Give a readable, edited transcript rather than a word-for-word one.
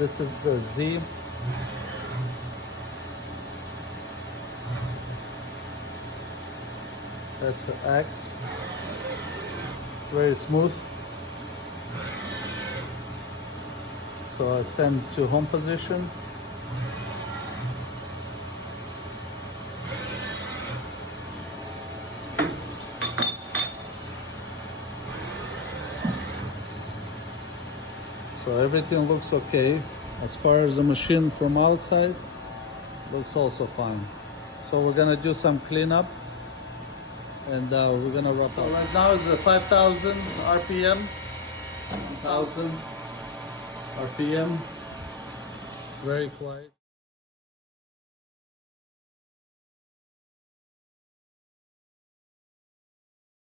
This is a Z. That's an X. It's very smooth. So I send to home position. So everything looks okay. As far as the machine from outside, looks also fine. So we're gonna do some cleanup and we're gonna wrap up. Right now is the 5,000 RPM. 1,000 RPM. Very quiet.